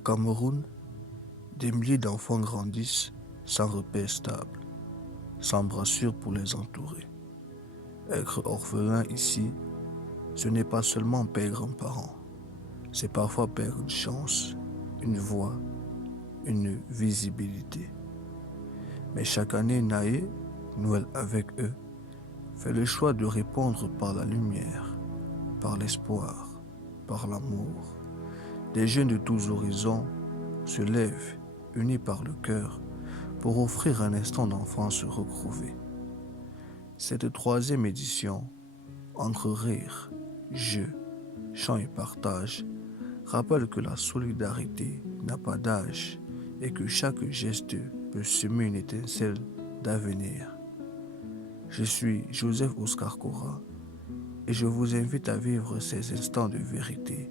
Cameroun, des milliers d'enfants grandissent sans repère stable, sans brassure pour les entourer. Être orphelin ici, ce n'est pas seulement perdre un parent, c'est parfois perdre une chance, une voix, une visibilité. Mais chaque année, Naé, Noël avec eux, fait le choix de répondre par la lumière, par l'espoir, par l'amour. Des jeunes de tous horizons se lèvent, unis par le cœur, pour offrir un instant d'enfance retrouvée. Cette troisième édition, entre rire, jeux, chants et partage, rappelle que la solidarité n'a pas d'âge et que chaque geste peut semer une étincelle d'avenir. Je suis Joseph Oscar Cora et je vous invite à vivre ces instants de vérité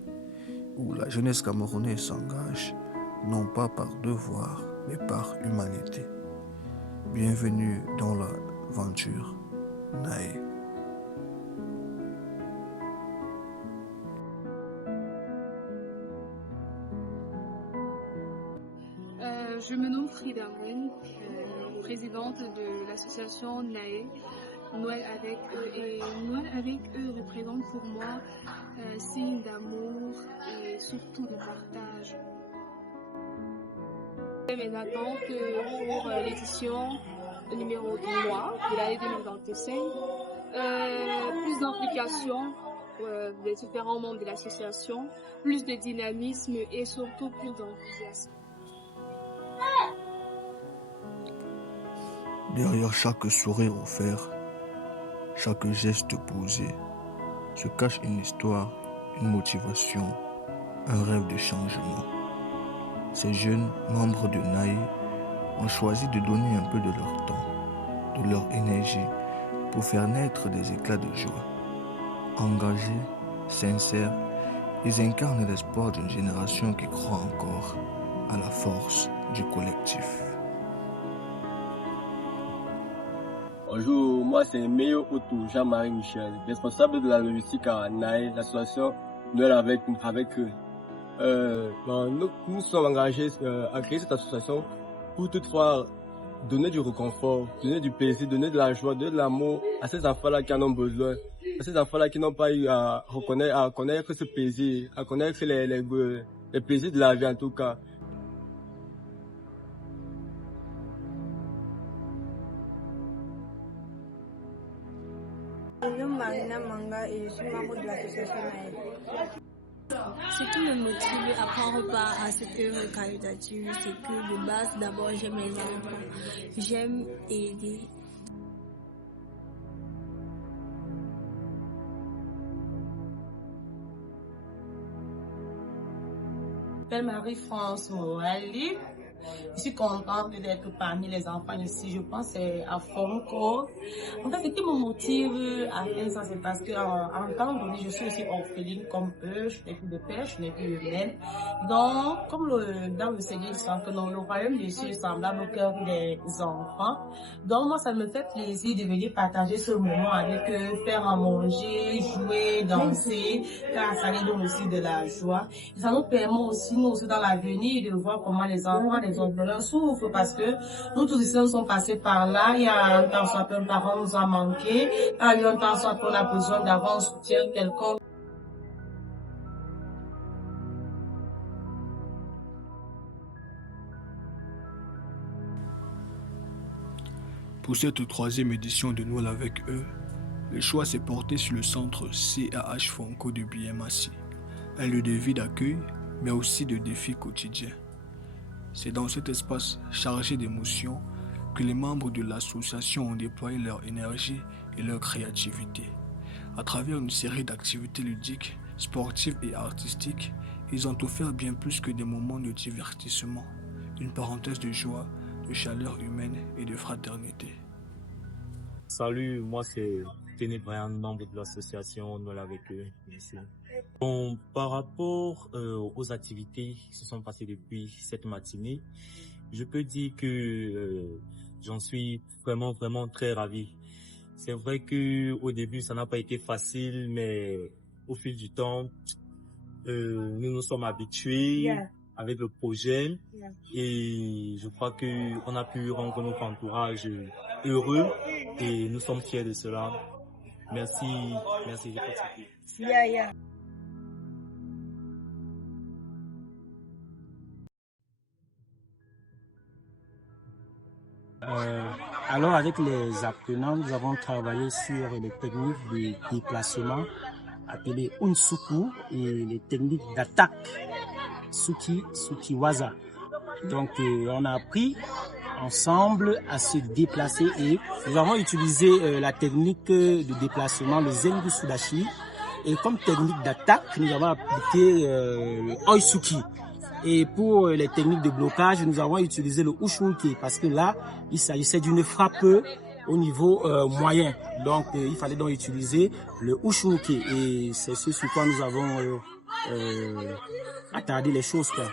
où la jeunesse camerounaise s'engage, non pas par devoir, mais par humanité. Bienvenue dans l'aventure Naé. Je me nomme Frida Mouen, présidente de l'association NAE, Noël avec eux. Et Noël avec eux représente pour moi un signe d'amour et surtout de partage. Mes attentes pour l'édition numéro 3 de l'année 2025, plus d'implication des différents membres de l'association, plus de dynamisme et surtout plus d'enthousiasme. Derrière chaque sourire offert, chaque geste posé, se cache une histoire, une motivation, un rêve de changement. Ces jeunes membres de Naé ont choisi de donner un peu de leur temps, de leur énergie, pour faire naître des éclats de joie. Engagés, sincères, ils incarnent l'espoir d'une génération qui croit encore à la force du collectif. Bonjour, moi c'est Meyo Otou, Jean-Marie Michel, responsable de la logistique à NAE, l'association Noël avec eux. Nous sommes engagés à créer cette association pour toutefois donner du réconfort, donner du plaisir, donner de la joie, donner de l'amour à ces enfants-là qui en ont besoin, à ces enfants-là qui n'ont pas eu à connaître ce plaisir, à connaître les plaisirs de la vie en tout cas. Je suis Marina Manga et je suis membre de l'association Naël. Ce qui me motive à prendre part à cette œuvre caritative, c'est que de base, d'abord, j'aime les enfants. J'aime aider. Je m'appelle Marie-France Morali. Je suis contente d'être parmi les enfants ici. Je pense à Fonco. En fait, ce qui me motive à faire ça, c'est parce qu'en temps donné, je suis aussi orpheline comme eux. Je n'ai plus de père, je n'ai plus de mère. Donc, comme dans le Seigneur, que le royaume des cieux est semblable au cœur des enfants. Donc, moi, ça me fait plaisir de venir partager ce moment avec eux, faire à manger, jouer, danser, car ça nous donne aussi de la joie. Et ça nous permet aussi, nous aussi dans l'avenir, de voir comment les enfants, les orphelins souffrent parce que nous tous ici, nous sommes passés par là. Il y a un temps soit un parent nous a manqué. Il y a un temps soit on a besoin d'avoir un soutien quelconque. Pour cette troisième édition de Noël avec eux, le choix s'est porté sur le centre CAH Fonco de Biémassi, un lieu de vie d'accueil, mais aussi de défis quotidiens. C'est dans cet espace chargé d'émotions que les membres de l'association ont déployé leur énergie et leur créativité. À travers une série d'activités ludiques, sportives et artistiques, ils ont offert bien plus que des moments de divertissement, une parenthèse de joie, de chaleur humaine et de fraternité. Salut, moi c'est Téné Brian, membre de l'association Noël avec eux. Ici. Bon, par rapport aux activités qui se sont passées depuis cette matinée, je peux dire que j'en suis vraiment très ravi. C'est vrai que au début ça n'a pas été facile, mais au fil du temps, nous nous sommes habitués avec le projet et je crois qu'on a pu rendre notre entourage heureux et nous sommes fiers de cela. Merci, j'ai pas de soucis. Alors avec les apprenants, nous avons travaillé sur les techniques de déplacement appelées Unsuku et les techniques d'attaque Sukiwaza. Donc on a appris ensemble à se déplacer et nous avons utilisé la technique de déplacement, le Zenbu Sudashi, et comme technique d'attaque, nous avons appliqué le Oisuki. Et pour les techniques de blocage, nous avons utilisé le Ushunke parce que là, il s'agissait d'une frappe au niveau moyen. Donc, il fallait donc utiliser le Ushunke et c'est ce sur quoi nous avons attardé les choses, quoi.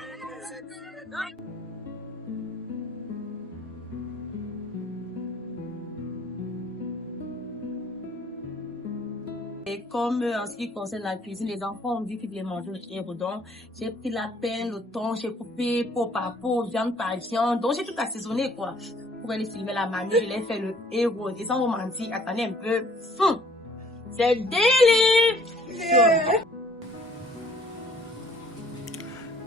Et comme en ce qui concerne la cuisine, les enfants ont dit qu'ils voulaient manger le héros. Donc, j'ai pris la peine, le temps, j'ai coupé peau par peau, viande par viande. Donc, j'ai tout assaisonné, quoi. Pour aller filmer la mamie, je l'ai fait le héros. Et sans vous mentir, attendez un peu. C'est délire!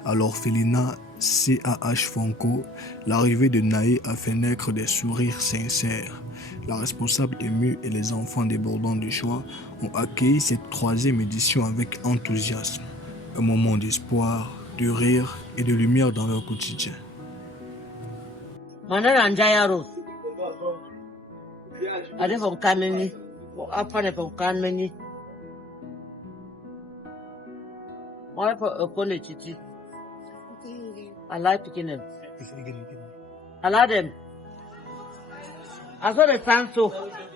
À l'orphelinat CAH Fonco, l'arrivée de Naé a fait naître des sourires sincères. La responsable émue et les enfants débordants de joie ont accueilli cette 3e édition avec enthousiasme. Un moment d'espoir, de rire et de lumière dans leur quotidien. I like picking them. I like them. I saw the fan so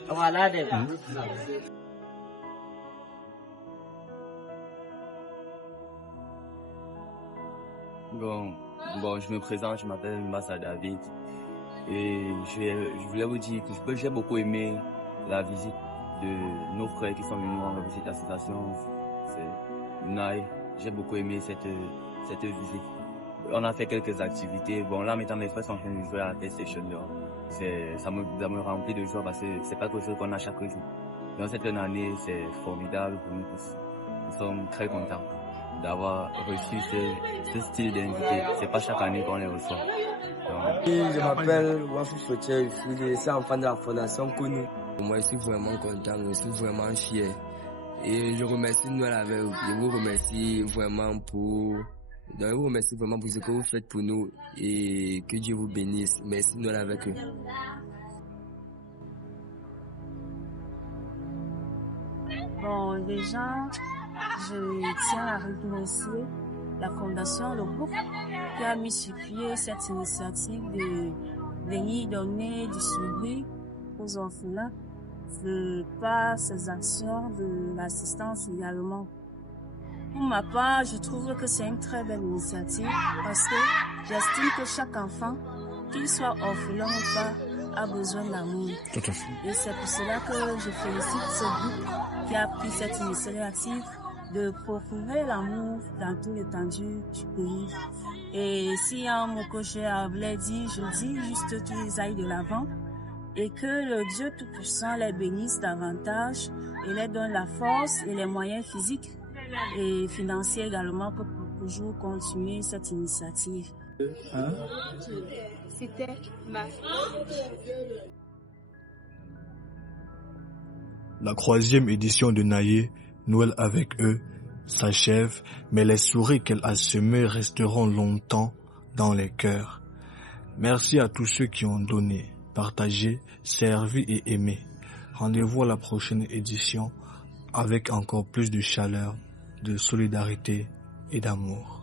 I like them. Bon, je me présente, je m'appelle Massa David et je voulais vous dire que j'ai beaucoup aimé la visite de nos frères qui sont venus rendre visite à cette station. C'est Naï. J'ai beaucoup aimé cette visite. On a fait quelques activités. Bon, là, maintenant, mes frères sont en train de jouer à la PlayStation. Ça me remplit de joie parce que c'est pas quelque chose qu'on a chaque jour. Dans cette année, c'est formidable pour nous tous. Nous sommes très contents d'avoir reçu ce style d'invité. C'est pas chaque année qu'on les reçoit. Je m'appelle Wafou Fotier, je suis enfant de la Fondation Kounou. Moi, je suis vraiment content, je suis vraiment fier. Et je remercie Noël avec vous. Je vous remercie vraiment pour ce que vous faites pour nous et que Dieu vous bénisse. Merci Noël avec eux. Bon, déjà, je tiens à remercier la Fondation, le groupe qui a mis sur pied cette initiative de venir donner du suivi aux orphelins par ces actions de l'assistance également. Pour ma part, je trouve que c'est une très belle initiative parce que j'estime que chaque enfant, qu'il soit orphelin ou pas, a besoin d'amour. Et c'est pour cela que je félicite ce groupe qui a pris cette initiative de procurer l'amour dans toute l'étendue du pays. Et si un mot que j'ai à dire, je dis juste qu'ils aillent de l'avant et que le Dieu Tout-Puissant les bénisse davantage et les donne la force et les moyens physiques et financiers également pour toujours continuer cette initiative. C'était ma... La 3e édition de Naïe, Noël avec eux, s'achève, mais les sourires qu'elle a semés resteront longtemps dans les cœurs. Merci à tous ceux qui ont donné, partagé, servi et aimé. Rendez-vous à la prochaine édition avec encore plus de chaleur, de solidarité et d'amour.